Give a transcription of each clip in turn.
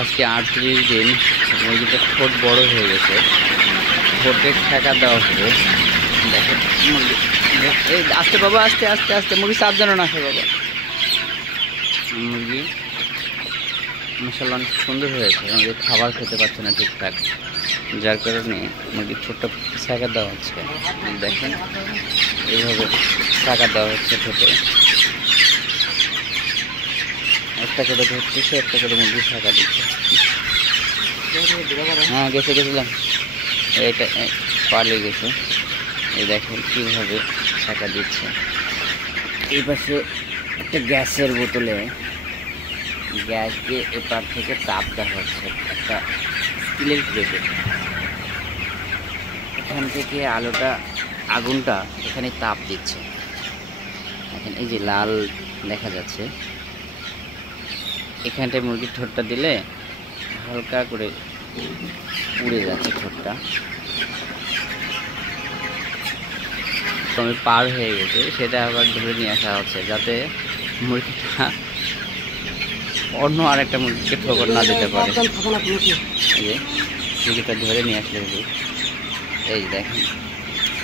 আজকে 38 দিন। মুরগিটা ঠোঁট বড় হয়ে গেছে, ঠোঁটে ঠেকা দেওয়া হবে। দেখেন মুরগি, এই আস্তে বাবা, আস্তে আস্তে আস্তে, মুরগি চাপ যেন না খায় বাবা। মুরগি মাশাআল্লাহ অনেক সুন্দর হয়েছে। মুরগি খাবার খেতে পারছে না ঠিকঠাক, যার কারণে মুরগির ঠোঁটটা ছাঁকা দেওয়া হচ্ছে। দেখেন এইভাবে ছাঁকা দেওয়া হচ্ছে ঠোঁটে, একটা করে ধরতেছে, একটা করে মুরগি ছাঁকা দিচ্ছে। হ্যাঁ গেছিলাম, এইটা পালিয়ে গেছে। এই দেখেন কীভাবে ছাঁকা দিচ্ছে। এই পাশে একটা গ্যাসের বোতলে গ্যাস দিয়ে এপার থেকে তাপ দেওয়া হচ্ছে একটা স্টিলের প্লেটে। এখান থেকে আগুনটা এখানে তাপ দিচ্ছে। এখন এই যে লাল দেখা যাচ্ছে, এখানটায় মুরগির ঠোঁটটা দিলে হালকা করে উড়ে যাচ্ছে ঠোঁটটা। আমি পার হয়ে গেছে, সেটা আবার ধরে নিয়ে আসা হচ্ছে যাতে মুরগিটা অন্য আরেকটা মুরগিকে ঠোকর না দিতে পারে। এই যে মুরগিটা ধরে নিয়ে আসলে, এই দেখেন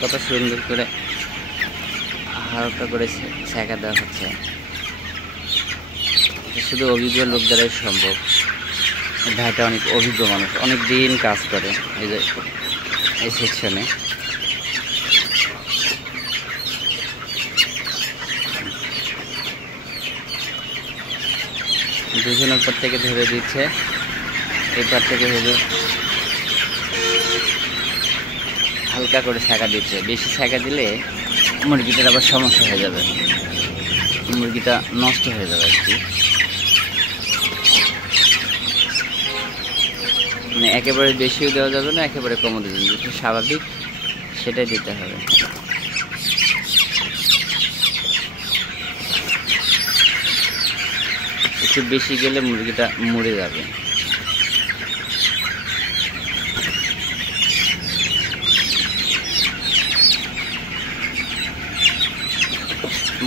কত সুন্দর করে হালকা করে ছাঁকা দেওয়া হচ্ছে। শুধু অভিজ্ঞ লোক দ্বারাই সম্ভব। ভাইটা অনেক অভিজ্ঞ মানুষ, অনেক দিন কাজ করে এই যে এই সেকশনে। দুজন উপর থেকে ধরে দিচ্ছে, এপার থেকে হলো হালকা করে ছাঁকা দিচ্ছে। বেশি ছাঁকা দিলে মুরগিটার আবার সমস্যা হয়ে যাবে, মুরগিটা নষ্ট হয়ে যাবে আর কি। মানে একেবারে বেশিও দেওয়া যাবে না, একেবারে কমও দেওয়া যাবে, যেটা স্বাভাবিক সেটাই দিতে হবে। একটু বেশি গেলে মুরগিটা মরে যাবে।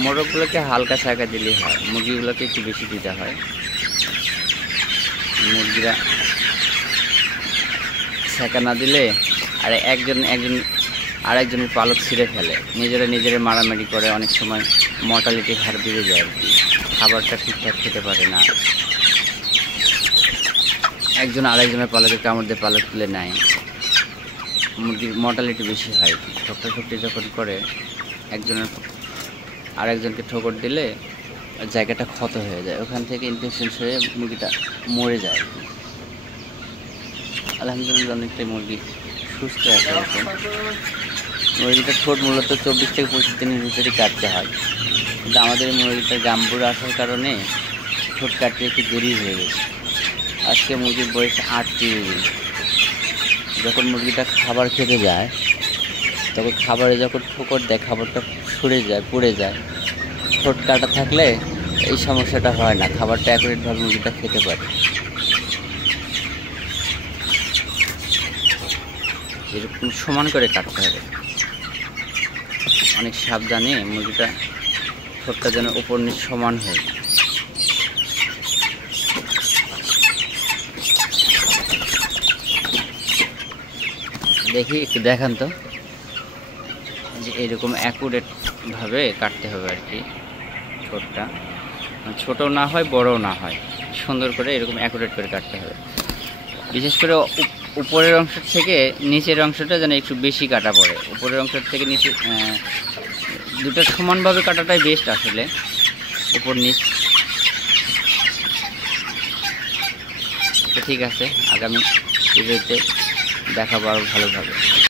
মোরগগুলোকে হালকা ছাঁকা দিলেই হয়, মুরগিগুলোকে একটু বেশি দিতে হয়। মুরগিরা ছাঁকা না দিলে আর একজন আরেকজনের পালক ছিঁড়ে ফেলে, নিজেরা মারামারি করে, অনেক সময় মর্টালিটি হার বেড়ে যায় আর কি। খাবারটা ঠিকঠাক খেতে পারে না, একজন আরেকজনের পালকে কামড় দিয়ে পালক তুলে নেয়, মুরগির মর্টালিটি বেশি হয়। ঠোকরাঠুকরি যখন করে একজনের আরেকজনকে ঠোকর দিলে জায়গাটা ক্ষত হয়ে যায়, ওখান থেকে ইনফেকশন হয়ে মুরগিটা মরে যায়। আলহামদুলিল্লাহ অনেকটাই মুরগি সুস্থ আছে এখন। মুরগিটার ঠোঁট মূলত 24 থেকে 25 দিনের ভিতরে কাটতে হয়, কিন্তু আমাদের মুরগিটার গাম্বুরা আসার কারণে ঠোঁট কাটতে একটু দেরি হয়ে গেছে। আজকে মুরগির বয়স 38 দিন। যখন মুরগিটা খাবার খেতে যায় তখন খাবারে যখন ঠোকর দেয় খাবারটা সরে যায়, পড়ে যায়। ঠোঁট কাটা থাকলে এই সমস্যাটা হয় না, খাবারটা অ্যাকুরেটভাবে মুরগিটা খেতে পারে। এরকম সমান করে কাটতে হবে, অনেক সাবধানে মুরগিটা ঠোঁটটা যেন উপর নিচ সমান হয়। দেখি একটু দেখান তো, যে এরকম অ্যাকুরেটভাবে কাটতে হবে আর কি। ঠোঁটটা ছোট না হয়, বড়ও না হয়, সুন্দর করে এরকম অ্যাকুরেট করে কাটতে হবে। বিশেষ করে উপরের অংশ থেকে নিচের অংশটা যেন একটু বেশি কাটা পড়ে। উপরের অংশ থেকে নিচে দুটো সমানভাবে কাটাটাই বেস্ট আসলে, উপর নিচ। ঠিক আছে, আগামী ভিডিওতে দেখাবো আরও ভালোভাবে।